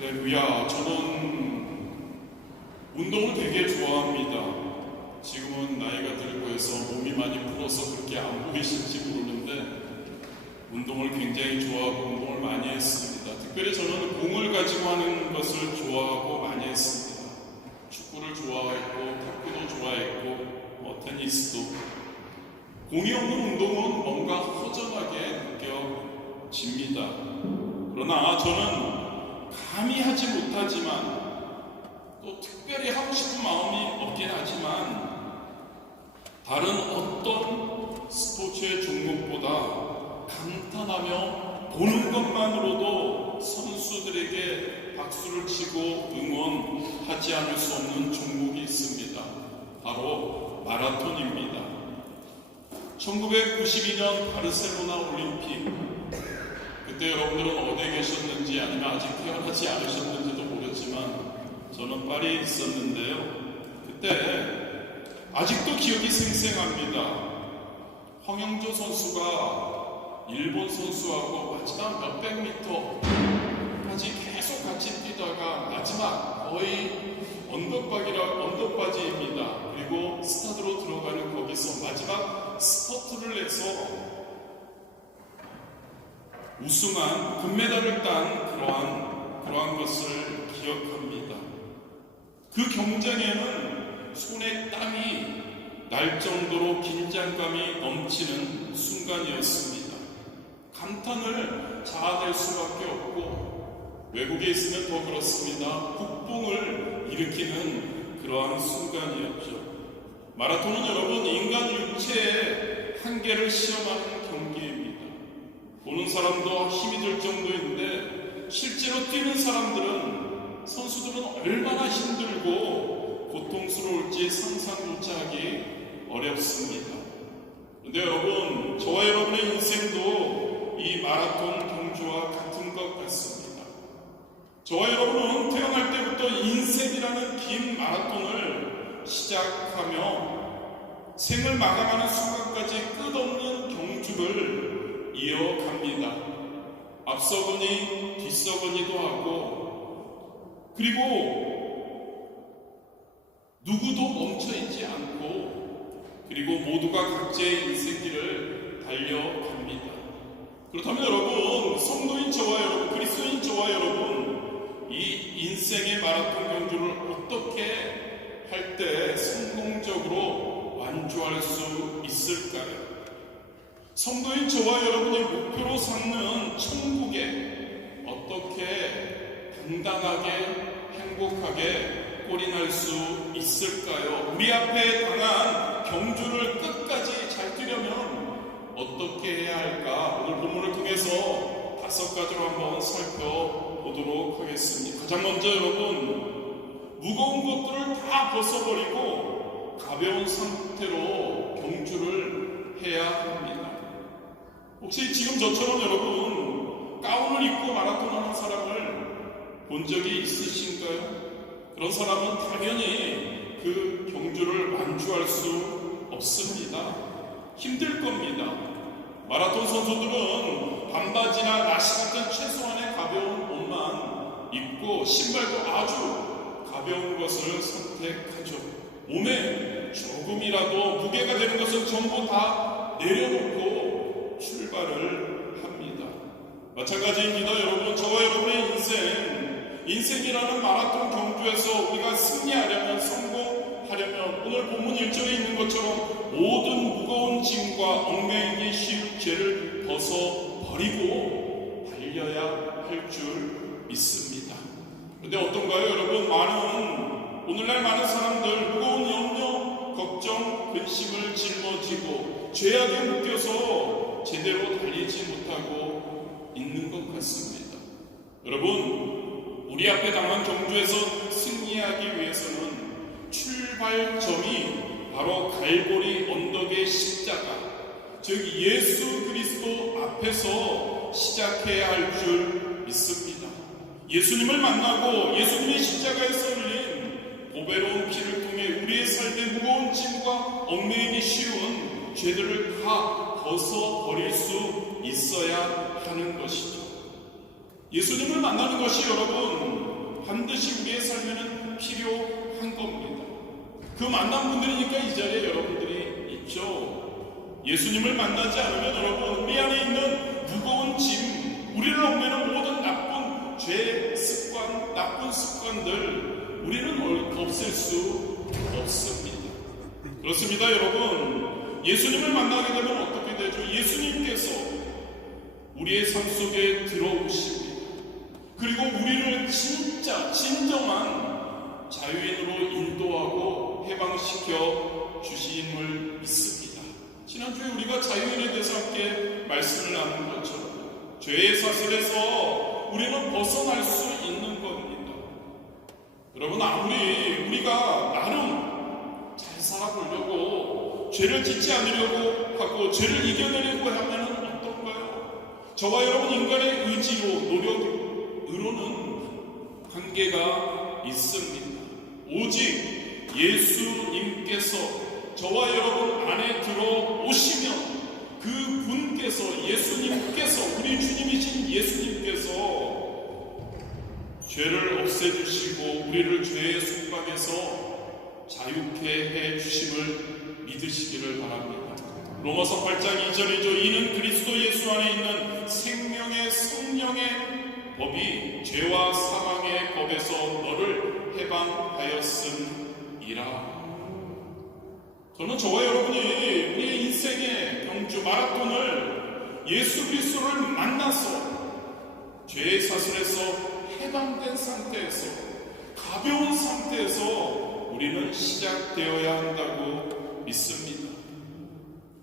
할렐루야. 저는 운동을 되게 좋아합니다. 지금은 나이가 들고 해서 몸이 많이 불어서 그렇게 안 보이실지 모르는데 운동을 굉장히 좋아하고 운동을 많이 했습니다. 특별히 저는 공을 가지고 하는 것을 좋아하고 많이 했습니다. 축구를 좋아했고 탁구도 좋아했고 테니스도. 공이 없는 운동은 뭔가 허전하게 느껴집니다. 그러나 저는 감히 하지 못하지만 또 특별히 하고 싶은 마음이 없긴 하지만 다른 어떤 스포츠의 종목보다 감탄하며 보는 것만으로도 선수들에게 박수를 치고 응원하지 않을 수 없는 종목이 있습니다. 바로 마라톤입니다. 1992년 바르셀로나 올림픽, 그때 여러분들은 어디에 계셨는지 아니면 아직 태어나지 않으셨는지도 모르지만 저는 파리에 있었는데요. 그때 아직도 기억이 생생합니다. 황영조 선수가 일본 선수하고 마지막 몇백 미터까지 계속 같이 뛰다가 마지막 거의 언덕바지입니다. 그리고 스타드로 들어가는 거기서 마지막 스퍼트를 해서 우승한 금메달을 딴 그러한 것을 기억합니다. 그 경쟁에는 손에 땀이 날 정도로 긴장감이 넘치는 순간이었습니다. 감탄을 자아낼 수밖에 없고 외국에 있으면 더 그렇습니다. 국뽕을 일으키는 그러한 순간이었죠. 마라톤은 여러분 인간 육체의 한계를 시험하는 경기입니다. 보는 사람도 힘이 들 정도인데 실제로 뛰는 사람들은 선수들은 얼마나 힘들고 고통스러울지 상상조차 하기 어렵습니다. 그런데 여러분, 저와 여러분의 인생도 이 마라톤 경주와 같은 것 같습니다. 저와 여러분은 태어날 때부터 인생이라는 긴 마라톤을 시작하며 생을 마감하는 순간까지 끝없는 경주를 이어갑니다. 앞서거니 뒤서거니도 하고, 그리고 누구도 멈춰있지 않고, 그리고 모두가 각자의 인생길을 달려갑니다. 그렇다면 여러분, 성도인 저와 여러분, 그리스도인 저와 여러분, 이 인생의 마라톤 경주를 어떻게 할 때 성공적으로 완주할 수 있을까요? 성도인 저와 여러분의 목표로 삼는 천국에 어떻게 당당하게 행복하게 골인할 수 있을까요? 우리 앞에 당한 경주를 끝까지 잘 뛰려면 어떻게 해야 할까? 오늘 본문을 통해서 5가지로 한번 살펴보도록 하겠습니다. 가장 먼저 여러분, 무거운 것들을 다 벗어버리고 가벼운 상태로 경주를 해야 합니다. 혹시 지금 저처럼 여러분 가운을 입고 마라톤 하는 사람을 본 적이 있으신가요? 그런 사람은 당연히 그 경주를 완주할 수 없습니다. 힘들 겁니다. 마라톤 선수들은 반바지나 나시 같은 최소한의 가벼운 옷만 입고 신발도 아주 가벼운 것을 선택하죠. 몸에 조금이라도 무게가 되는 것은 전부 다 내려놓고 출발을 합니다. 마찬가지입니다. 여러분, 저와 여러분의 인생이라는 마라톤 경주에서 우리가 승리하려면, 성공하려면 오늘 본문 1절에 있는 것처럼 모든 무거운 짐과 얽매이기 쉬운 죄를 벗어버리고 달려야 할 줄 믿습니다. 그런데 어떤가요, 여러분? 오늘날 많은 사람들 무거운 염려, 걱정, 근심을 짊어지고 죄악에 묶여서 제대로 달리지 못하고 있는 것 같습니다. 여러분, 우리 앞에 당한 경주에서 승리하기 위해서는 출발점이 바로 갈보리 언덕의 십자가, 즉 예수 그리스도 앞에서 시작해야 할 줄 믿습니다. 예수님을 만나고 예수님의 십자가에서 흘린 보배로운 피를 통해 우리의 삶의 무거운 짐과 얽매이기 쉬운 죄들을 다 벗어버릴 수 있어야 하는 것이죠. 예수님을 만나는 것이 여러분 반드시 우리의 삶에는 필요한 겁니다. 그 만난 분들이니까 이 자리에 여러분들이 있죠. 예수님을 만나지 않으면 여러분, 우리 안에 있는 무거운 짐, 우리를 얽매는 모든 나쁜 죄, 습관, 나쁜 습관들 우리는 없앨 수 없습니다. 그렇습니다, 여러분. 예수님을 만나게 되면 어떻게 되죠? 예수님께서 우리의 삶 속에 들어오십니다. 그리고 우리를 진짜 진정한 자유인으로 인도하고 해방시켜 주심을 믿습니다. 지난주에 우리가 자유인에 대해서 함께 말씀을 나눈 것처럼 죄의 사슬에서 우리는 벗어날 수 있는 겁니다. 여러분, 아무리 우리가 나름 잘 살아보려고 죄를 짓지 않으려고 하고 죄를 이겨내려고 하면 어떤가요? 저와 여러분 인간의 의지로 노력으로는 한계가 있습니다. 오직 예수님께서 저와 여러분 안에 들어오시면 그 분께서, 예수님께서, 우리 주님이신 예수님께서 죄를 없애주시고 우리를 죄의 속박에서 자유케 해주심을 믿으시기를 바랍니다. 로마서 8장 2절이죠. 이는 그리스도 예수 안에 있는 생명의 성령의 법이 죄와 사망의 법에서 너를 해방하였음이라. 저는 저와 여러분이 우리의 인생의 경주 마라톤을 예수 그리스도를 만나서 죄의 사슬에서 해방된 상태에서, 가벼운 상태에서 우리는 시작되어야 한다고 믿습니다.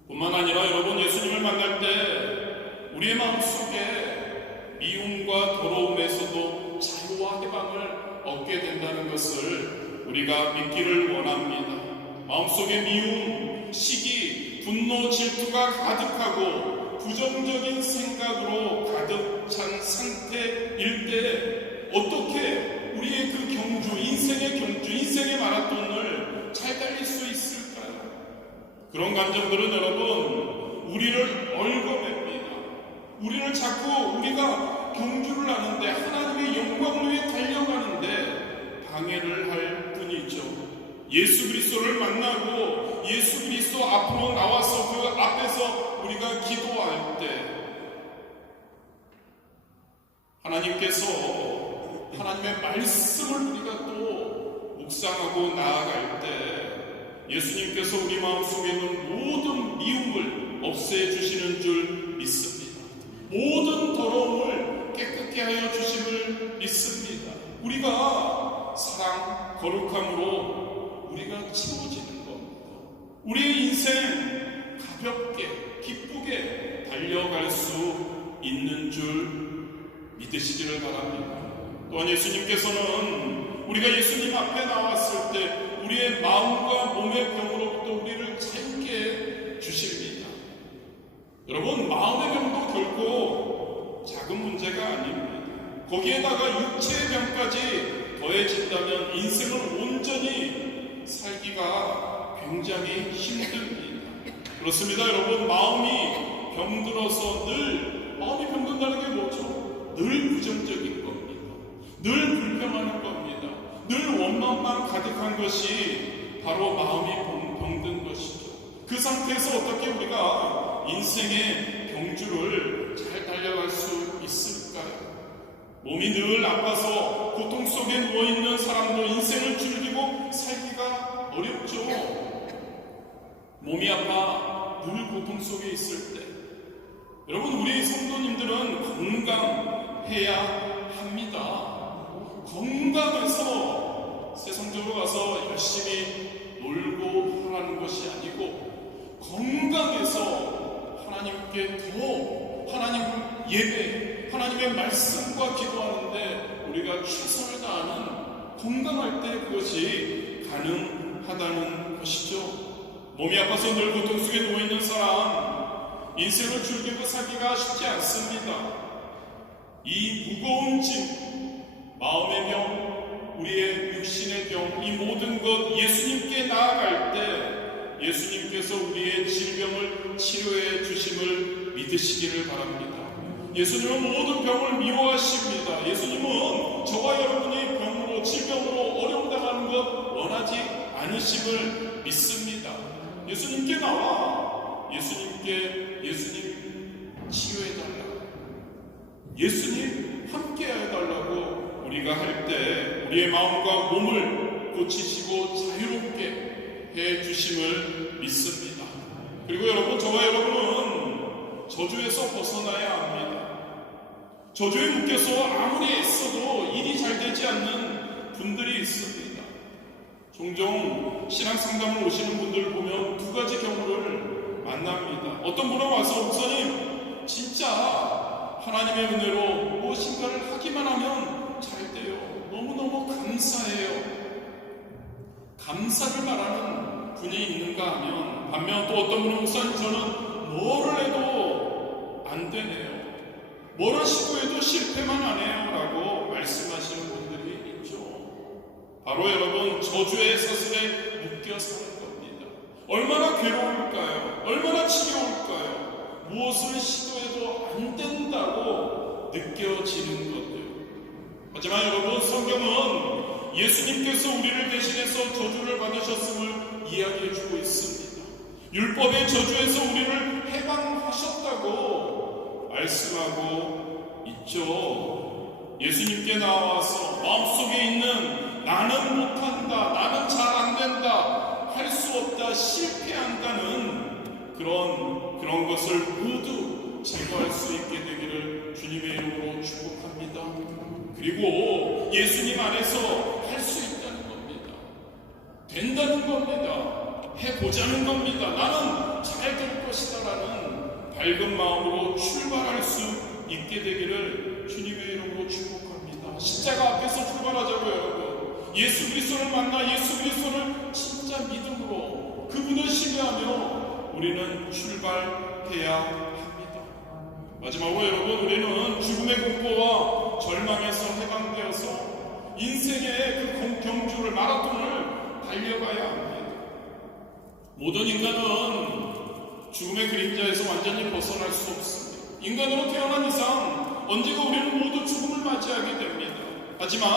뿐만 아니라 여러분, 예수님을 만날 때 우리의 마음속에 미움과 더러움에서도 자유와 해방을 얻게 된다는 것을 우리가 믿기를 원합니다. 마음속에 미움, 시기, 분노, 질투가 가득하고 부정적인 생각으로 가득 찬 상태일 때 어떻게 우리의 그 경주, 인생의 마라톤을 잘 달릴 수 있을까요? 그런 감정들은 여러분, 우리를 얽어맵니다. 우리를 자꾸 우리가 경주를 하는데, 하나님의 영광을 위해 달려가는데 방해를 할 뿐이죠. 예수 그리스도를 만나고 예수 그리스도 앞으로 나와서 그 앞에서 우리가 기도할 때 하나님의 말씀을 우리가 또 묵상하고 나아갈 때 예수님께서 우리 마음속에 있는 모든 미움을 없애주시는 줄 믿습니다. 모든 더러움을 깨끗게 하여 주심을 믿습니다. 우리가 사랑, 거룩함으로 우리가 채워지는 겁니다. 우리의 인생 가볍게, 기쁘게 달려갈 수 있는 줄 믿으시기를 바랍니다. 또한 예수님께서는 우리가 예수님 앞에 나왔을 때 우리의 마음과 몸의 병으로부터 우리를 자유케 주십니다. 여러분, 마음의 병도 결코 작은 문제가 아닙니다. 거기에다가 육체의 병까지 더해진다면 인생을 온전히 살기가 굉장히 힘듭니다. 그렇습니다, 여러분. 마음이 병들어서 마음이 병든다는 게 뭐죠? 늘 부정적인 겁니다. 늘 불평하는 겁니다. 늘 원망만 가득한 것이 바로 마음이 병든 것이죠. 그 상태에서 어떻게 우리가 인생의 경주를 잘 달려갈 수 있을까요? 몸이 늘 아파서 고통 속에 누워있는 사람도 인생을 즐기고 살기가 어렵죠. 몸이 아파 늘 고통 속에 있을 때 여러분, 우리 성도님들은 건강해야 합니다. 건강해서 세상적으로 가서 열심히 놀고 하라는 것이 아니고, 건강해서 하나님께 더 하나님 예배, 하나님의 말씀과 기도하는데 우리가 최선을 다하는, 건강할 때 그것이 가능하다는 것이죠. 몸이 아파서 늘 고통 속에 누워있는 사람, 인생을 즐기고 살기가 쉽지 않습니다. 이 무거운 짐, 마음의 병, 우리의 육신의 병, 이 모든 것 예수님께 나아갈 때 예수님께서 우리의 질병을 치료해 주심을 믿으시기를 바랍니다. 예수님은 모든 병을 미워하십니다. 예수님은 저와 여러분의 병을 많으심을 믿습니다. 예수님께 나와 예수님 치유해달라고, 예수님 함께 해달라고 우리가 할 때 우리의 마음과 몸을 고치시고 자유롭게 해주심을 믿습니다. 그리고 여러분, 저와 여러분은 저주에서 벗어나야 합니다. 저주에 묶여서 아무리 애써도 일이 잘 되지 않는 분들이 있습니다. 종종 신앙 상담을 오시는 분들을 보면 두 가지 경우를 만납니다. 어떤 분은 와서 목사님, 진짜 하나님의 은혜로 무엇인가를 하기만 하면 잘 돼요. 너무너무 감사해요. 감사를 말하는 분이 있는가 하면, 반면 또 어떤 분은 목사님, 저는 뭐를 해도 안 되네요. 뭐를 시도해도 실패만 하네요 라고 말씀하시는 분들이 있죠. 바로 여러분, 저주의 사슬에 묶여 사는 겁니다. 얼마나 괴로울까요? 얼마나 지겨울까요? 무엇을 시도해도 안 된다고 느껴지는 것들. 하지만 여러분, 성경은 예수님께서 우리를 대신해서 저주를 받으셨음을 이야기해주고 있습니다. 율법의 저주에서 우리를 해방하셨다고 말씀하고 있죠. 예수님께 나와서 마음속에 있는 나는 못한다, 나는 잘 안 된다, 할 수 없다, 실패한다는 그런 것을 모두 제거할 수 있게 되기를 주님의 이름으로 축복합니다. 그리고 예수님 안에서 할 수 있다는 겁니다. 된다는 겁니다. 해보자는 겁니다. 나는 잘 될 것이다 라는 밝은 마음으로 출발할 수 있게 되기를 주님의 이름으로 축복합니다. 십자가 앞에서 출발하자고요, 여러분. 예수 그리스도를 만나 예수 그리스도를 진짜 믿음으로 그분을 신뢰하며 우리는 출발해야 합니다. 마지막으로 여러분, 우리는 죽음의 공포와 절망에서 해방되어서 인생의 그 경주를, 마라톤을 달려가야 합니다. 모든 인간은 죽음의 그림자에서 완전히 벗어날 수 없습니다. 인간으로 태어난 이상 언젠가 우리는 모두 죽음을 맞이하게 됩니다. 하지만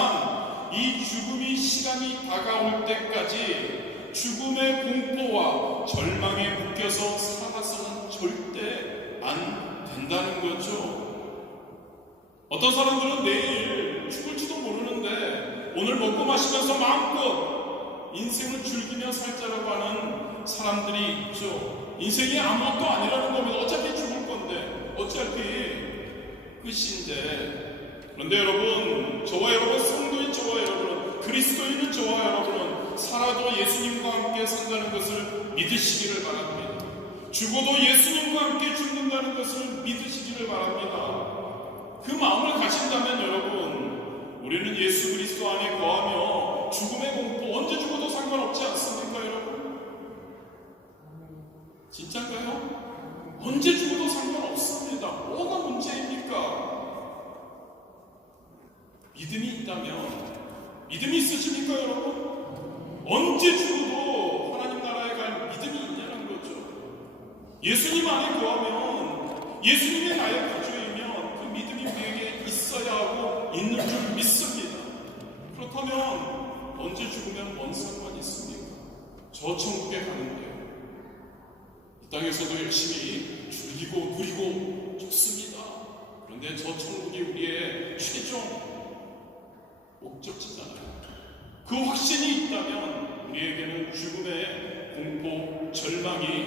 이 죽음이 시간이 다가올 때까지 죽음의 공포와 절망에 묶여서 살아서는 절대 안 된다는 거죠. 어떤 사람들은 내일 죽을지도 모르는데 오늘 먹고 마시면서 마음껏 인생을 즐기며 살자라고 하는 사람들이 있죠. 인생이 아무것도 아니라는 겁니다. 어차피 죽을 건데, 어차피 끝인데. 그런데 여러분, 저와 여러분, 성도인 저와 여러분은, 그리스도인은 저와 여러분은 살아도 예수님과 함께 산다는 것을 믿으시기를 바랍니다. 죽어도 예수님과 함께 죽는다는 것을 믿으시기를 바랍니다. 그 마음을 가진다면 여러분, 우리는 예수 그리스도 안에 거하며 죽음의 공포, 언제 죽어도 상관없지 않습니까, 여러분? 진짜인가요? 언제 죽어도 상관없습니다. 뭐가 문제입니까? 믿음이 있다면, 믿음이 있으십니까, 여러분? 언제 죽어도 하나님 나라에 갈 믿음이 있냐는 거죠. 예수님 안에 거하면, 예수님의 나의 구주이면 그 믿음이 우리에게 있어야 하고 있는 줄 믿습니다. 그렇다면 언제 죽으면 뭔 상관이 있습니까? 저 천국에 가는데요. 이 땅에서도 열심히 즐기고 누리고 좋습니다. 그런데 저 천국이 우리의 최종 목적지잖아요. 그 확신이 있다면 우리에게는 죽음의 공포, 절망이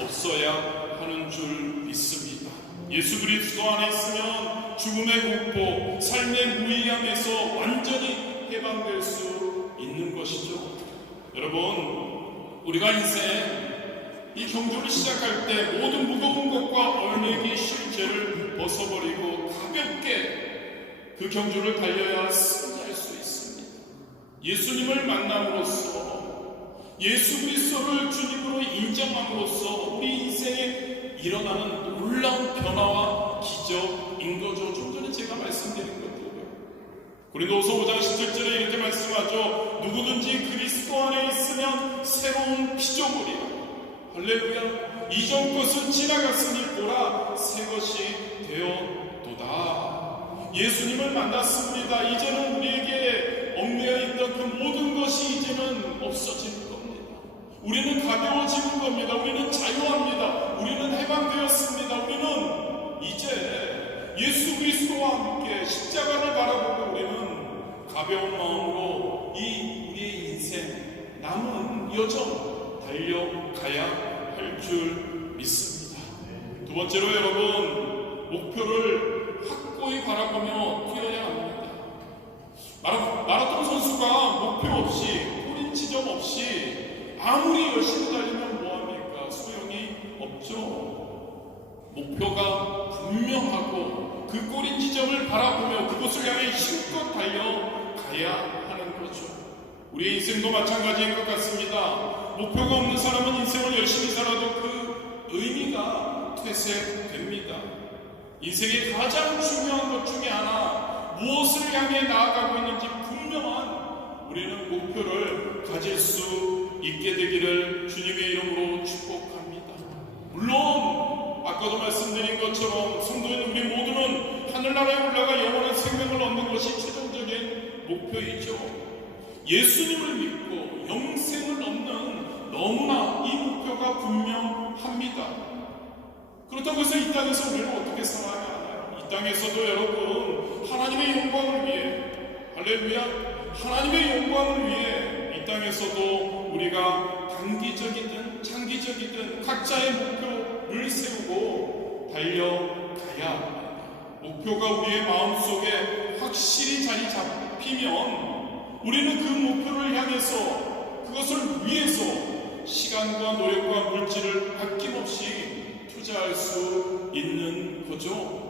없어야 하는 줄 믿습니다. 예수 그리스도 안에 있으면 죽음의 공포, 삶의 무의함에서 완전히 해방될 수 있는 것이죠. 여러분, 우리가 인생 이 경주를 시작할 때 모든 무거운 것과 얽매이기 쉬운 죄를 벗어버리고 가볍게 그 경주를 달려야 승리할 수 있습니다. 예수님을 만남으로써, 예수 그리스도를 주님으로 인정함으로써 우리 인생에 일어나는 놀라운 변화와 기적인 거죠. 좀 전에 제가 말씀드린 것들이요. 고린도후서 5장 17절에 이렇게 말씀하죠. 누구든지 그리스도 안에 있으면 새로운 피조물이라. 할렐루야. 이전 것은 지나갔으니 보라 새 것이 되었도다. 예수님을 만났습니다. 이제는 우리에게 얽매여 있던 그 모든 것이 이제는 없어질 겁니다. 우리는 가벼워지는 겁니다. 우리는 자유합니다. 우리는 해방되었습니다. 우리는 이제 예수 그리스도와 함께 십자가를 바라보고 우리는 가벼운 마음으로 우리의 인생 남은 여정 달려가야 할 줄 믿습니다. 두 번째로 여러분, 목표를 확고히 바라보며 뛰어야 합니다. 마라톤 선수가 목표 없이, 꼬린 지점 없이 아무리 열심히 달리면 뭐합니까? 소용이 없죠. 목표가 분명하고 그 꼬린 지점을 바라보며 그곳을 향해 힘껏 달려가야 하는 거죠. 우리의 인생도 마찬가지인 것 같습니다. 목표가 없는 사람은 인생을 열심히 살아도 그 의미가 퇴색됩니다. 인생의 가장 중요한 것 중에 하나, 무엇을 향해 나아가고 있는지 분명한 우리는 목표를 가질 수 있게 되기를 주님의 이름으로 축복합니다. 물론 아까도 말씀드린 것처럼 성도인 우리 모두는 하늘나라에 올라가 영원한 생명을 얻는 것이 최종적인 목표이죠. 예수님을 믿고 영생을 얻는 너무나 이 목표가 분명합니다. 그렇다고 해서 이 땅에서 우리는 어떻게 살아야 하나요? 이 땅에서도 여러분, 하나님의 영광을 위해, 할렐루야, 하나님의 영광을 위해 이 땅에서도 우리가 단기적이든 장기적이든 각자의 목표를 세우고 달려가야 합니다. 목표가 우리의 마음속에 확실히 자리 잡히면 우리는 그 목표를 향해서, 그것을 위해서 시간과 노력과 물질을 아낌없이 투자할 수 있는 거죠.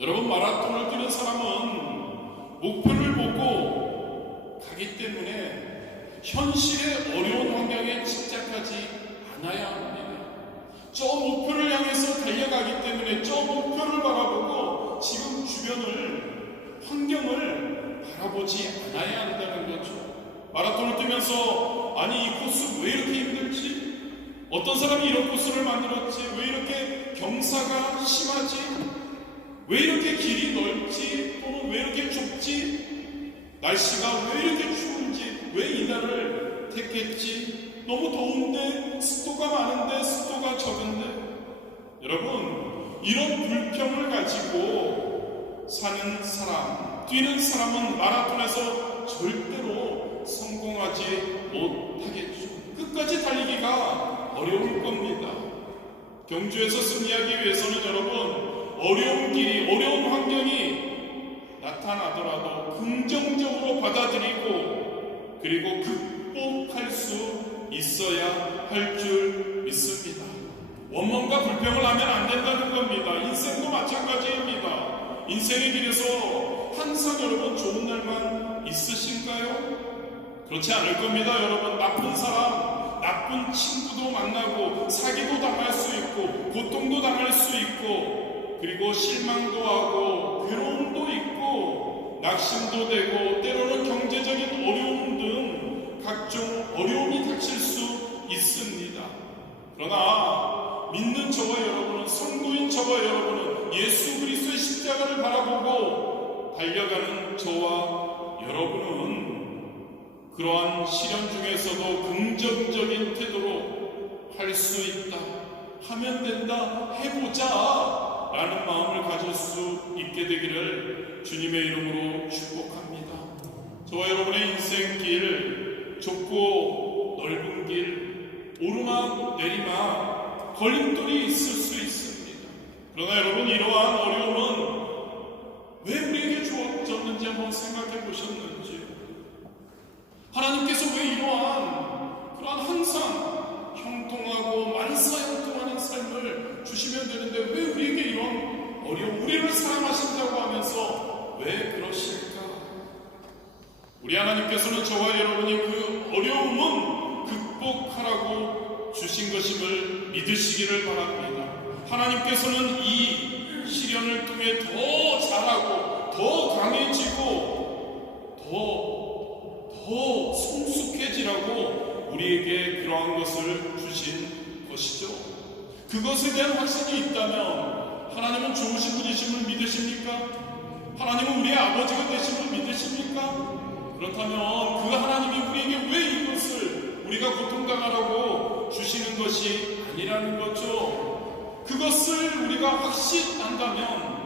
여러분, 마라톤을 뛰는 사람은 목표를 보고 가기 때문에 현실의 어려운 환경에 집착하지 않아야 합니다. 저 목표를 향해서 달려가기 때문에 저 목표를 바라보고 지금 주변을, 환경을 바라보지 않아야 한다는 거죠. 마라톤을 뛰면서 아니 이 코스 왜 이렇게 힘들지? 어떤 사람이 이런 코스를 만들었지? 왜 이렇게 경사가 심하지? 왜 이렇게 길이 넓지? 또는 왜 이렇게 좁지? 날씨가 왜 이렇게 추운지? 왜 이날을 택했지? 너무 더운데? 습도가 많은데? 습도가 적은데? 여러분, 이런 불평을 가지고 사는 사람, 뛰는 사람은 마라톤에서 절대로 성공하지 못하겠죠. 끝까지 달리기가 어려울 겁니다. 경주에서 승리하기 위해서는 여러분, 어려운 길이, 어려운 환경이 나타나더라도 긍정적으로 받아들이고 그리고 극복할 수 있어야 할 줄 믿습니다. 원망과 불평을 하면 안 된다는 겁니다. 인생도 마찬가지입니다. 인생의 길에서 항상 여러분 좋은 날만 있으신가요? 그렇지 않을 겁니다. 여러분, 나쁜 사람, 나쁜 친구도 만나고 사기도 당할 수 있고 고통도 당할 수 있고 그리고 실망도 하고 괴로움도 있고 낙심도 되고 때로는 경제적인 어려움 등 각종 어려움이 닥칠 수 있습니다. 그러나 믿는 저와 여러분은, 성도인 저와 여러분은 예수 그리스도의 십자가를 바라보고 달려가는 저와 여러분은 그러한 시련 중에서도 긍정적인 태도로 할 수 있다, 하면 된다, 해보자 라는 마음을 가질 수 있게 되기를 주님의 이름으로 축복합니다. 저와 여러분의 인생길, 좁고 넓은 길, 오르막 내리막 걸림돌이 있을 수 있습니다. 그러나 여러분, 이러한 어려움은 왜 우리에게 주어졌는지 한번 생각해 보셨는지, 하나님께서 왜 그러한 항상 형통하고 만사형통하는 삶을 주시면 되는데 왜 우리에게 이런 어려움, 우리를 사랑하신다고 하면서 왜 그러실까? 우리 하나님께서는 저와 여러분이 그 어려움은 극복하라고 주신 것임을 믿으시기를 바랍니다. 하나님께서는 이 시련을 통해 더 잘하고 더 강해지고 더 성숙해지라고 우리에게 그러한 것을 주신 것이죠. 그것에 대한 확신이 있다면 하나님은 좋으신 분이심을 믿으십니까? 하나님은 우리의 아버지가 되심을 믿으십니까? 그렇다면 그 하나님이 우리에게 왜 이것을 우리가 고통당하라고 주시는 것이 아니라는 거죠. 그것을 우리가 확신한다면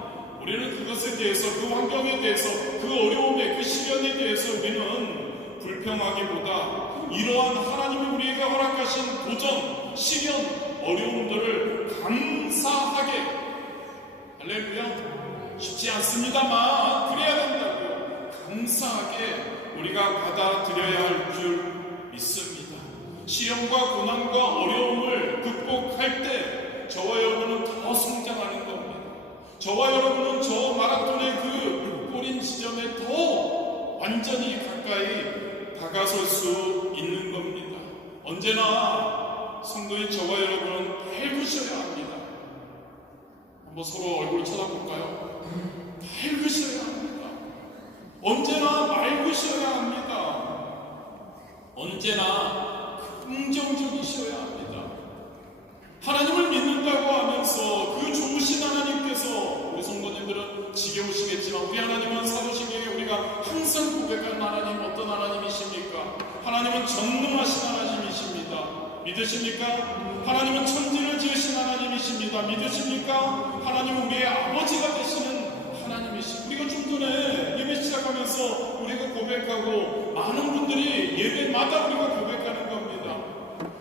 우리는 그것에 대해서, 그 환경에 대해서, 그 어려움에, 그 시련에 대해서 우리는 불평하기보다 이러한 하나님이 우리에게 허락하신 도전, 시련, 어려움들을 감사하게, 할렐루야, 쉽지 않습니다만 그래야 된다고요. 감사하게 우리가 받아들여야 할 줄 믿습니다. 시련과 고난과 어려움을 극복할 때 저와 여러분은 더 성장하는 겁니다. 저와 여러분은 저 마라톤의 그 꼬린 지점에 더 완전히 가까이 다가설 수 있는 겁니다. 언제나 성도인 저와 여러분은 밝으셔야 합니다. 한번 서로 얼굴 쳐다볼까요? 밝으셔야 합니다. 언제나 맑으셔야 합니다. 언제나 긍정적이셔야 합니다. 하나님을 믿는다고 하면서 그 좋으신 하나님께서, 우리 성도님들은 지겨우시겠지만 우리 하나님은 사도신경에 우리가 항상 고백할 하나님 어떤 하나님이십니까? 하나님은 전능하신 하나님이십니다. 믿으십니까? 하나님은 천지를 지으신 하나님이십니다. 믿으십니까? 하나님은 우리의 아버지가 되시는 하나님이십니다. 우리가 좀 전에 예배 시작하면서 우리가 고백하고 많은 분들이 예배마다 우리가 고백하는 겁니다.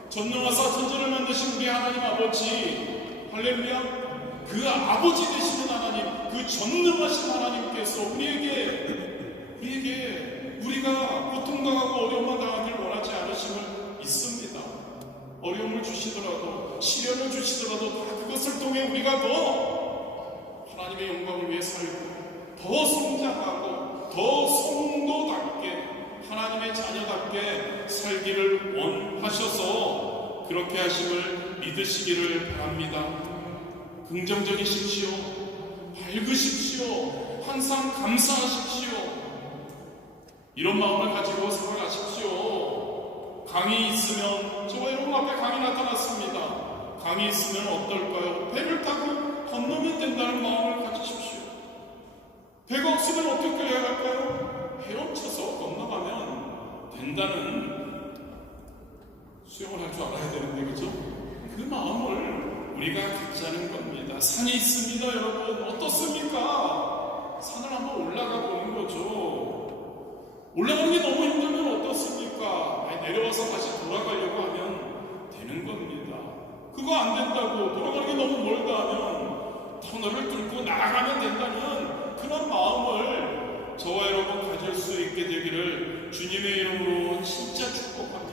전능하사 천지를 만드신 우리 하나님 아버지, 할렐루야, 그 아버지 되시는 하나님, 그 전능하신 하나님께서 우리에게 우리가 고통당하고 어려움만 당하길 원하지 않으심을 믿습니다. 어려움을 주시더라도, 시련을 주시더라도 다 그것을 통해 우리가 더 하나님의 영광을 위해 살고 더 성장하고 더 성도답게, 하나님의 자녀답게 살기를 원하셔서 그렇게 하심을 믿으시기를 바랍니다. 긍정적이십시오. 밝으십시오. 항상 감사하십시오. 이런 마음을 가지고 살아가십시오. 강이 있으면, 저와 여러분 앞에 강이 나타났습니다. 강이 있으면 어떨까요? 배를 타고 건너면 된다는 마음을 가지십시오. 배가 없으면 어떻게 해야 할까요? 헤엄쳐서 건너가면 된다는, 수영을 할 줄 알아야 되는데, 그죠? 그 마음을 우리가 갖자는 겁니다. 산이 있습니다, 여러분. 어떻습니까? 산을 한번 올라가 보는 거죠. 올라가는 게 너무 힘들면 어떻습니까? 내려와서 다시 돌아가려고 하면 되는 겁니다. 그거 안 된다고, 돌아가는 게 너무 멀다 하면 터널을 뚫고 나아가면 된다면 그런 마음을 저와 여러분 가질 수 있게 되기를 주님의 이름으로 진짜 축복합니다.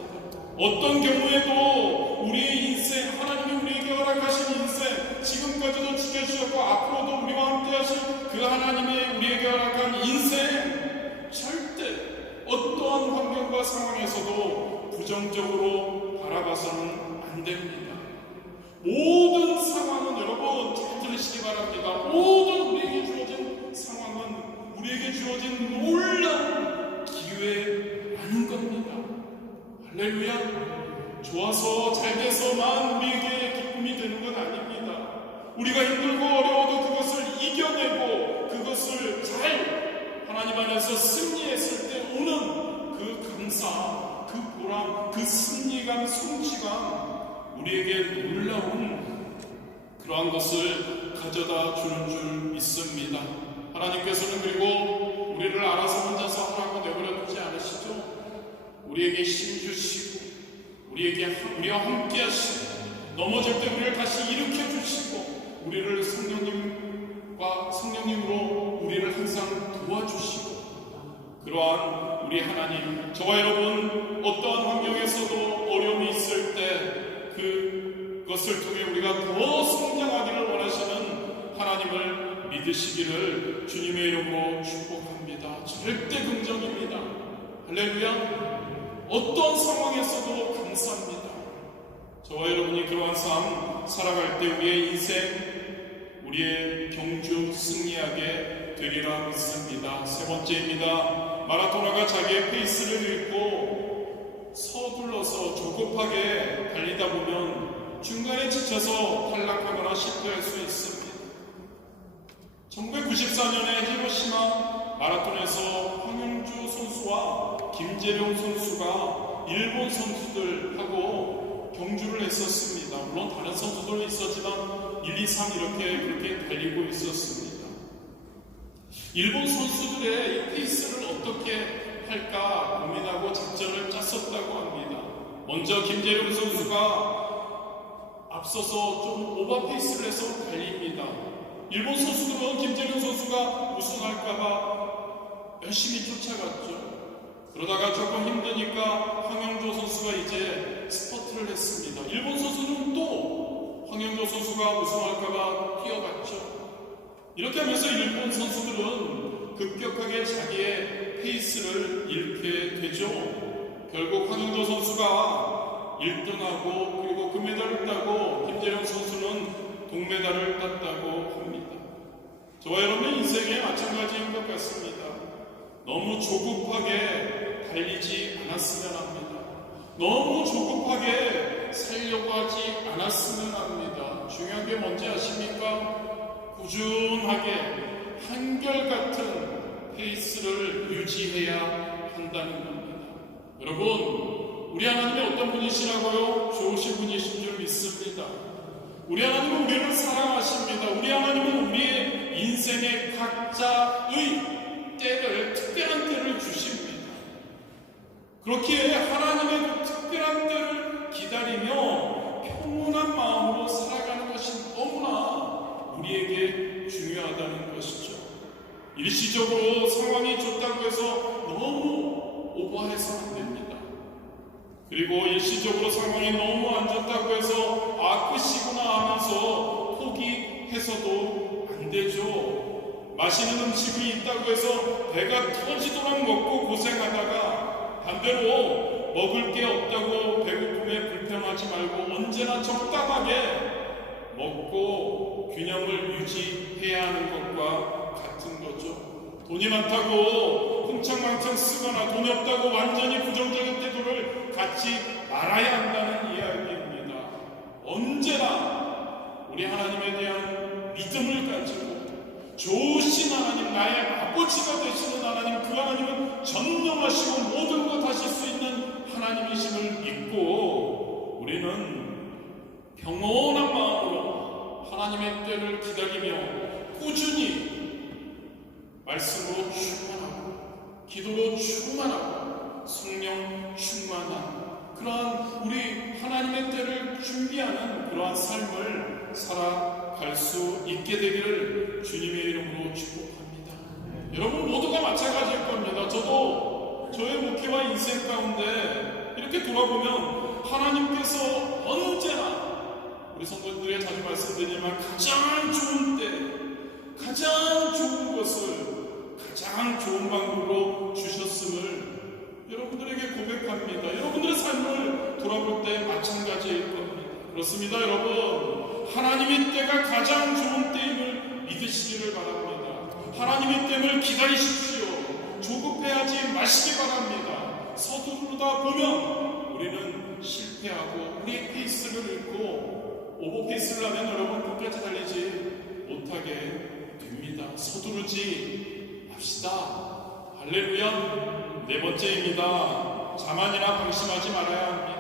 어떤 경우에도 우리의 인생, 하나님이 우리에게 허락하신 인생, 지금까지도 지켜주셨고 앞으로도 우리와 함께 하실 그 하나님의 우리에게 허락한 인생, 절대 어떠한 환경과 상황에서도 부정적으로 바라봐서는 안 됩니다. 모든 상황은, 여러분 잘 들으시기 바랍니다. 모든 우리에게 주어진 상황은 우리에게 주어진 놀라운 기회라는 겁니다. 할렐루야. 좋아서 잘 돼서만 우리에게 기쁨이 되는 건 아닙니다. 우리가 힘들고 어려워도 그것을 이겨내고 그것을 잘 하나님 안에서 승리했을 때 오는 그 감사, 그 보람, 그 승리감, 성취감, 우리에게 놀라운 그러한 것을 가져다 주는 줄 믿습니다. 하나님께서는 그리고 우리를 알아서 혼자서 하라고 내버려 두지 않으시죠. 우리에게 힘 주시고 우리와 함께 하시고 넘어질 때 우리를 다시 일으켜 주시고 우리를 성령님으로 우리를 항상 도와주시고, 그러한 우리 하나님, 저와 여러분 어떠한 환경에서도 어려움이 있을 때 그것을 통해 우리가 더 성장하기를 원하시는 하나님을 믿으시기를 주님의 이름으로 축복합니다. 절대 긍정입니다. 할렐루야. 어떤 상황에서도 감사합니다. 저와 여러분이 그러한 삶 살아갈 때 우리의 인생, 우리의 경주 승리하게 되리라 믿습니다. 세 번째입니다. 마라토너가 자기의 페이스를 잃고 서둘러서 조급하게 달리다 보면 중간에 지쳐서 탈락하거나 실패할 수 있습니다. 1994년에 히로시마 마라톤에서 황영주 선수와 김재룡 선수가 일본 선수들하고 경주를 했었습니다. 물론 다른 선수들도 있었지만 1, 2, 3 이렇게 그렇게 달리고 있었습니다. 일본 선수들의 이 페이스를 어떻게 할까 고민하고 작전을 짰었다고 합니다. 먼저 김재룡 선수가 앞서서 좀 오버페이스를 해서 달립니다. 일본 선수들은 김재룡 선수가 우승할까봐 열심히 쫓아갔죠. 그러다가 조금 힘드니까 황영조 선수가 이제 스퍼트를 했습니다. 일본 선수는 또 황영조 선수가 우승할까봐 뛰어갔죠. 이렇게 하면서 일본 선수들은 급격하게 자기의 페이스를 잃게 되죠. 결국 황영조 선수가 1등하고 그리고 금메달을 따고 김재룡 선수는 동메달을 땄다고 합니다. 저와 여러분의 인생에 마찬가지인 것 같습니다. 너무 조급하게 달리지 않았으면 합니다. 너무 조급하게 살려고 하지 않았으면 합니다. 중요한 게 뭔지 아십니까? 꾸준하게 한결같은 페이스를 유지해야 한다는 겁니다. 여러분, 우리 하나님이 어떤 분이시라고요? 좋으신 분이신 줄 믿습니다. 우리 하나님은 우리를 사랑하십니다. 우리 하나님은 우리의 인생의 각자의 때를, 특별한 때를 주십니다. 그렇기에 하나님의 그 특별한 때를 기다리며 평온한 마음으로 살아가는 것이 너무나 우리에게 중요하다는 것이죠. 일시적으로 상황이 좋다고 해서 너무 오버해서 안 됩니다. 그리고 일시적으로 상황이 너무 안 좋다고 해서 끝이구나 하면서 포기해서도 안 되죠. 맛있는 음식이 있다고 해서 배가 터지도록 먹고 고생하다가 반대로 먹을 게 없다고 배고픔에 불평하지 말고 언제나 적당하게 먹고 균형을 유지해야 하는 것과 같은 거죠. 돈이 많다고 흥청망청 쓰거나 돈이 없다고 완전히 부정적인 태도를 갖지 말아야 한다는 이야기입니다. 언제나 우리 하나님에 대한 믿음을 가지고 좋으신 하나님, 나의 아버지가 되시는 하나님, 그 하나님은 전능하시고 모든 것 하실 수 있는 하나님이심을 믿고 우리는 평온한 마음으로 하나님의 때를 기다리며 꾸준히 말씀으로 충만하고 기도로 충만하고 성령 충만한 그러한 우리 하나님의 때를 준비하는 그러한 삶을 살아갈 수 있게 되기를 주님의 이름으로 축복합니다. 여러분 모두가 마찬가지일 겁니다. 저도 저의 목회와 인생 가운데 이렇게 돌아보면 하나님께서 언제나 우리 성도들에게 자주 말씀드리지만 가장 좋은 때, 가장 좋은 것을 가장 좋은 방법으로 주셨음을 여러분들에게 고백합니다. 여러분들의 삶을 돌아볼 때 마찬가지일 겁니다. 그렇습니다, 여러분. 하나님의 때가 가장 좋은 때임을 믿으시기를 바랍니다. 하나님의 때를 기다리십시오. 조급해하지 마시기 바랍니다. 서두르다 보면 우리는 실패하고 우리의 페이스를 잃고 오버페이스를 하면 여러분 끝까지 달리지 못하게 됩니다. 서두르지 맙시다. 할렐루야. 네 번째입니다. 자만이나 방심하지 말아야 합니다.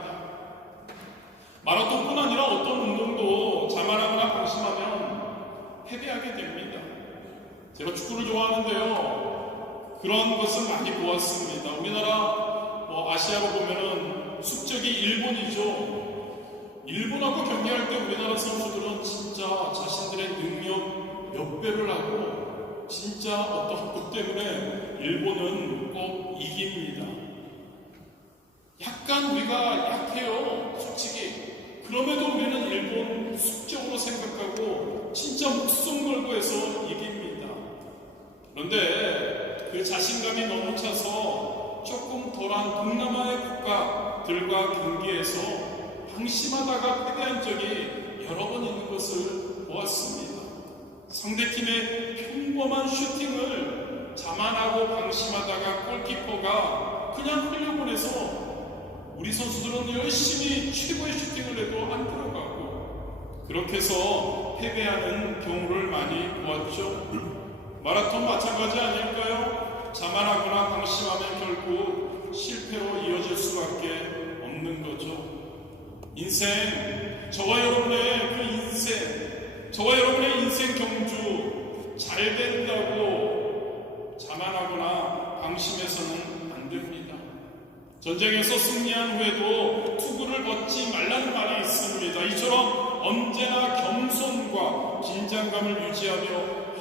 마라톤뿐 아니라 어떤 운동도 자만하거나 방심하면 패배하게 됩니다. 제가 축구를 좋아하는데요, 그런 것을 많이 보았습니다. 우리나라 아시아로 보면은 숙적이 일본이죠. 일본하고 경기할 때 우리나라 선수들은 진짜 자신들의 능력 몇 배를 하고 진짜 어떤 것 때문에 일본은 꼭 이깁니다. 약간 우리가 약해요, 솔직히. 그럼에도 우리는 일본 숙적으로 생각하고 진짜 목숨 걸고 해서 이깁니다. 그런데 그 자신감이 너무 차서 조금 덜한 동남아의 국가들과 경기에서 방심하다가 패배한 적이 여러 번 있는 것을 보았습니다. 상대팀의 평범한 슈팅을 자만하고 방심하다가 골키퍼가 그냥 흘려보내서 우리 선수들은 열심히 최고의 슈팅을 해도 안 들어가고 그렇게 해서 패배하는 경우를 많이 보았죠. 마라톤 마찬가지 아닐까요? 자만하거나 방심하면 결국 실패로 이어질 수밖에 먹는 거죠. 인생, 저와 여러분의 그 인생, 저와 여러분의 인생 경주 잘 된다고 자만하거나 방심해서는 안 됩니다. 전쟁에서 승리한 후에도 투구를 벗지 말라는 말이 있습니다. 이처럼 언제나 겸손과 긴장감을 유지하며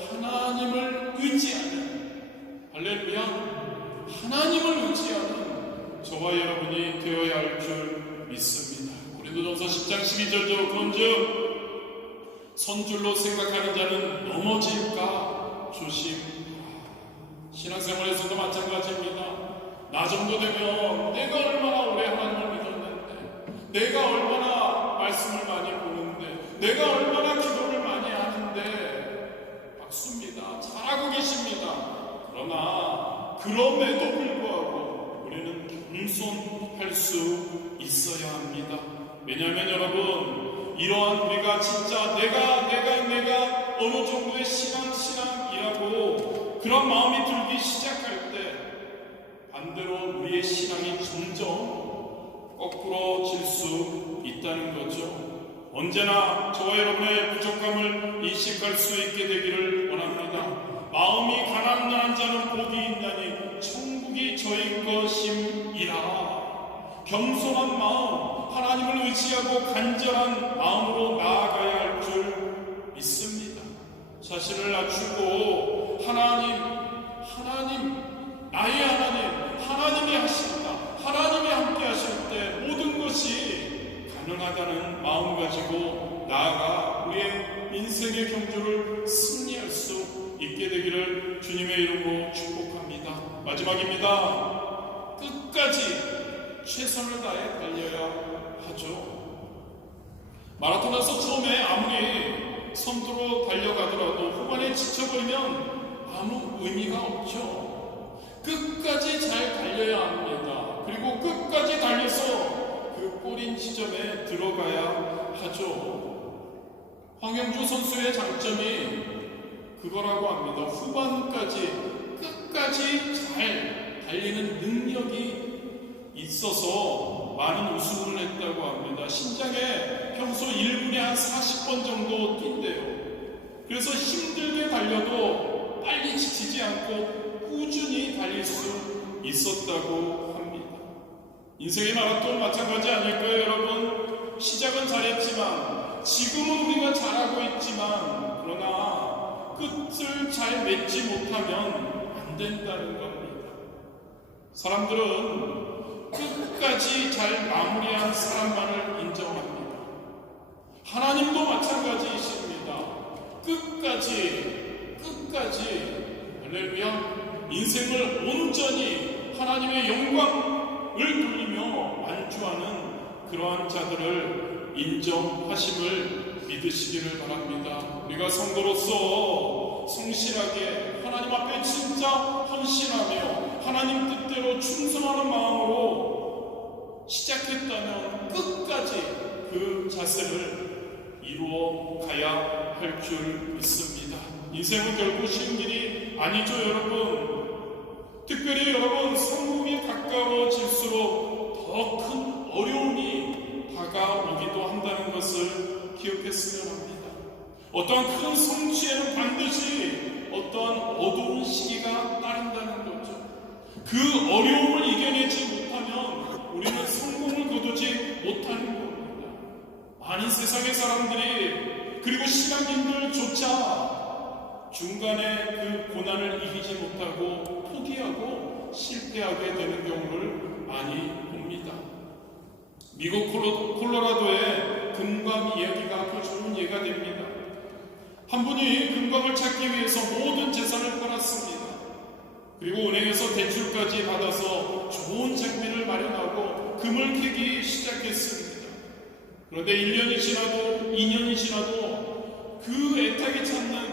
하나님을 의지하는, 할렐루야, 하나님을 의지하는 저와 여러분이 되어야 할 줄 믿습니다. 고린도전서 10장 12절도 그런즉 선줄로 생각하는 자는 넘어질까 조심하라. 신앙생활에서도 마찬가지입니다. 나 정도 되면 내가 얼마나 오래 하나님을 믿었는데, 내가 얼마나 말씀을 많이 보는데, 내가 얼마나 기도를 많이 하는데, 박수입니다. 잘하고 계십니다. 그러나 그럼에도 불구하고 우리는 겸손할 수 있어야 합니다. 왜냐하면 여러분, 이러한 우리가 진짜 내가 어느 정도의 신앙이라고 그런 마음이 들기 시작할 때 반대로 우리의 신앙이 점점 거꾸러질 수 있다는 거죠. 언제나 저와 여러분의 부족함을 인식할 수 있게 되기를 원합니다. 마음이 가난한 자는 복이 있나니 천국이 저희 것임이라. 겸손한 마음, 하나님을 의지하고 간절한 마음으로 나아가야 할 줄 믿습니다. 자신을 낮추고 나의 하나님이 하신다, 하나님이 함께 하실 때 모든 것이 가능하다는 마음 가지고 나아가 우리의 인생의 경주를 승리할 수 있게 되기를 주님의 이름으로 축복합니다. 마지막입니다. 끝까지 최선을 다해 달려야 하죠. 마라톤에서 처음에 아무리 선두로 달려가더라도 후반에 지쳐버리면 아무 의미가 없죠. 끝까지 잘 달려야 합니다. 그리고 끝까지 달려서 그 골인 지점에 들어가야 하죠. 황영주 선수의 장점이 그거라고 합니다. 후반까지 끝까지 잘 달리는 능력이 있어서 많은 우승을 했다고 합니다. 신장에 평소 1분에 한 40번 정도 뛴대요. 그래서 힘들게 달려도 빨리 지치지 않고 꾸준히 달릴 수 있었다고 합니다. 인생의 마라톤 마찬가지 아닐까요, 여러분? 시작은 잘했지만, 지금은 우리가 잘하고 있지만, 그러나 끝을 잘 맺지 못하면 안 된다는 겁니다. 사람들은 끝까지 잘 마무리한 사람만을 인정합니다. 하나님도 마찬가지이십니다. 끝까지 할렐루야, 인생을 온전히 하나님의 영광을 돌리며 완주하는 그러한 자들을 인정하심을 믿으시기를 바랍니다. 우리가 성도로서 성실하게 하나님 앞에 진짜 헌신하며 하나님 뜻대로 충성하는 마음으로 시작했다면 끝까지 그 자세를 이루어 가야 할 줄 믿습니다. 인생은 결국 쉬운 길이 아니죠, 여러분. 특별히 여러분, 성공이 가까워질수록 더 큰 어려움이 다가오기도 한다는 것을 기억했으면 합니다. 어떠한 큰 성취에는 반드시 어떠한 어두운 시기가 따른다는 거죠. 그 어려움을 이겨내지 못하면 우리는 성공을 거두지 못하는 겁니다. 많은 세상의 사람들이, 그리고 신앙인들조차 중간에 그 고난을 이기지 못하고 포기하고 실패하게 되는 경우를 많이 봅니다. 미국 콜로라도의 금광 이야기가 그 좋은 예가 됩니다. 한 분이 금광을 찾기 위해서 모든 재산을 팔았습니다. 그리고 은행에서 대출까지 받아서 좋은 장비를 마련하고 금을 캐기 시작했습니다. 그런데 1년이 지나도 2년이 지나도 그 애타게 찾는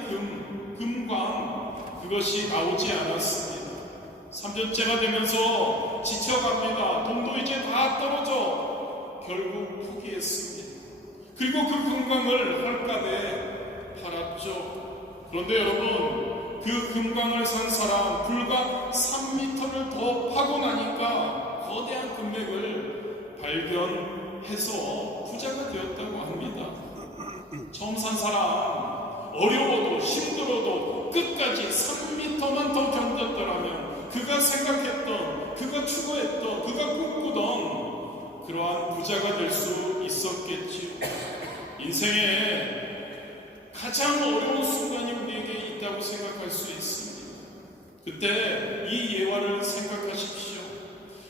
금광, 그것이 나오지 않았습니다. 3년째가 되면서 지쳐갑니다. 돈도 이제 다 떨어져 결국 포기했습니다. 그리고 그 금광을 헐값에 팔았죠. 그런데 여러분, 그 금광을 산 사람 불과 3m를 더 파고 나니까 거대한 금액을 발견해서 부자가 되었다고 합니다. 처음 산 사람, 어려워도 힘들어도 끝까지 3m만 더 견뎠더라면 그가 생각했던, 그가 추구했던, 그가 꿈꾸던 그러한 부자가 될 수 있었겠지요. 인생에 가장 어려운 순간이 우리에게 있다고 생각할 수 있습니다. 그때 이 예화를 생각하십시오.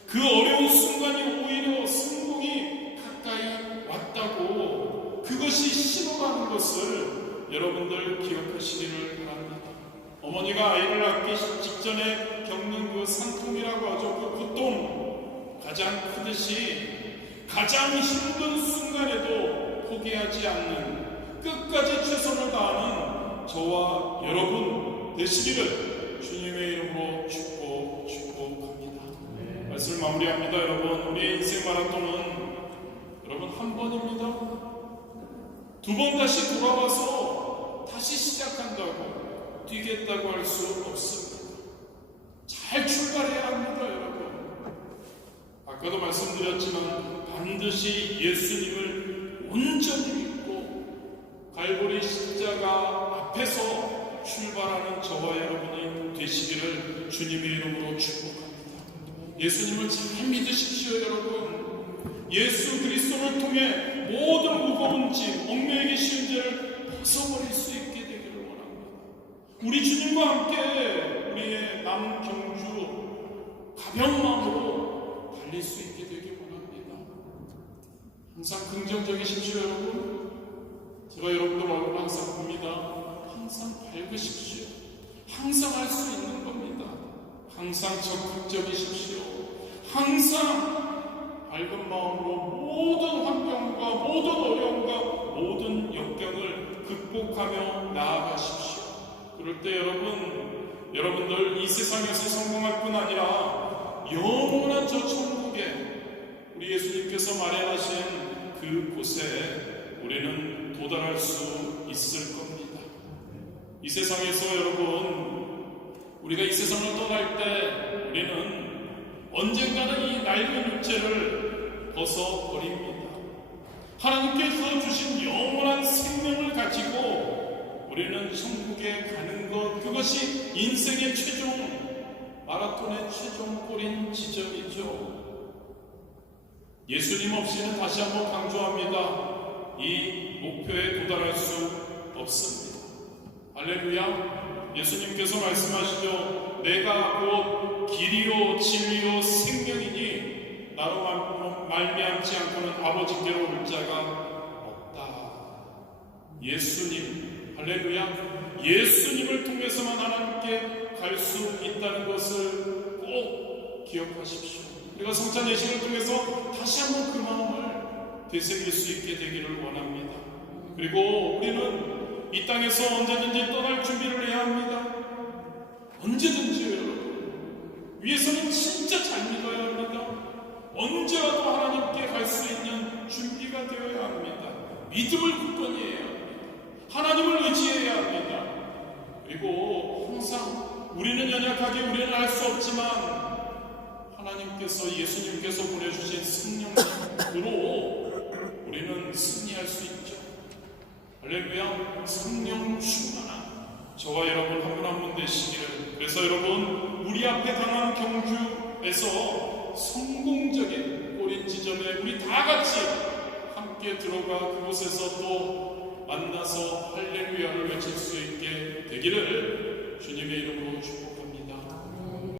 그 어려운 순간이 오히려 성공이 가까이 왔다고, 그것이 신호라는 것을 여러분들 기억하시기를 바랍니다. 어머니가 아이를 낳기 직전에 겪는 그 산통이라고 하죠. 그 고통, 가장 크듯이 가장 힘든 순간에도 포기하지 않는, 끝까지 최선을 다하는 저와 여러분 되시기를 주님의 이름으로 축복합니다. 말씀을 마무리합니다. 여러분, 우리의 인생 마라톤은 여러분 한 번입니다. 두 번 다시 돌아와서 다시 시작한다고, 뛰겠다고 할 수 없습니다. 잘 출발해야 합니다. 여러분, 아까도 말씀드렸지만 반드시 예수님을 온전히 믿고 갈보리 십자가 앞에서 출발하는 저와 여러분이 되시기를 주님의 이름으로 축복합니다. 예수님을 잘 믿으십시오. 여러분, 예수 그리스도를 통해 모든 무거운 짐, 얽매이기 쉬운 죄를 벗어버릴 수 있게 되기를 원합니다. 우리 주님과 함께 우리의 남 경주 가벼운 마음으로 달릴 수 있게 되길 원합니다. 항상 긍정적이십시오. 여러분, 제가 여러분들 얼굴 항상 봅니다. 항상 밝으십시오. 항상 할 수 있는 겁니다. 항상 적극적이십시오. 항상 밝은 마음으로 모든 환경과 모든 어려움과 모든 역경을 극복하며 나아가십시오. 그럴 때 여러분들 이 세상에서 성공할 뿐 아니라 영원한 저 천국에 우리 예수님께서 마련하신 그 곳에 우리는 도달할 수 있을 겁니다. 이 세상에서 여러분, 우리가 이 세상을 떠날 때 우리는 언젠가는 이 낡은 육체를 벗어버립니다. 하나님께서 주신 영원한 생명을 가지고 우리는 천국에 가는 것, 그것이 인생의 최종, 마라톤의 최종 골인 지점이죠. 예수님 없이는, 다시 한번 강조합니다, 이 목표에 도달할 수 없습니다. 할렐루야. 예수님께서 말씀하시죠. 내가 곧 길이요 진리요 생명이니 나로 말미암지 않고는 아버지께로 올 자가 없다. 예수님, 할렐루야. 예수님을 통해서만 하나님께 갈 수 있다는 것을 꼭 기억하십시오. 우리가 성찬 예식을 통해서 다시 한번 그 마음을 되새길 수 있게 되기를 원합니다. 그리고 우리는 이 땅에서 언제든지 떠날 준비를 해야 합니다. 언제든지요. 여러분, 위에서는 진짜 잘 믿어야 합니다. 언제라도 하나님께 갈 수 있는 준비가 되어야 합니다. 믿음을 굳건히 해야 합니다. 하나님을 의지해야 합니다. 그리고 항상 우리는 연약하게, 우리는 알 수 없지만 하나님께서, 예수님께서 보내주신 성령으로 우리는 승리할 수 있죠. 할렐루야. 성령 충만한 저와 여러분 한 분 한 분 되시기를. 그래서 여러분, 우리 앞에 당한 경주에서 성공적인 골인 지점에 우리 다 같이 함께 들어가 그곳에서 또 만나서 할렐루야를 외칠 수 있게 되기를 주님의 이름으로 축복합니다.